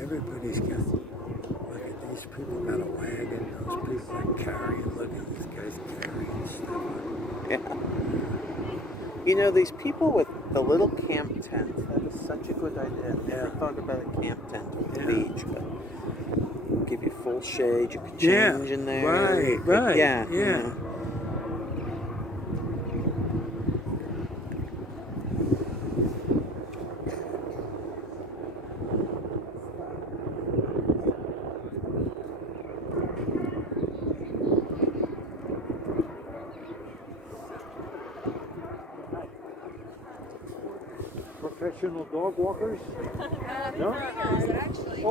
Everybody's got, look at these people got a wagon, those people are carrying, look at these guys carrying stuff. Yeah. You know, these people with the little camp tent, that is such a good idea. I never thought about a camp tent at the beach, but give you full shade, you could change in there. Right. Yeah. You know. Professional dog walkers? No? Actually.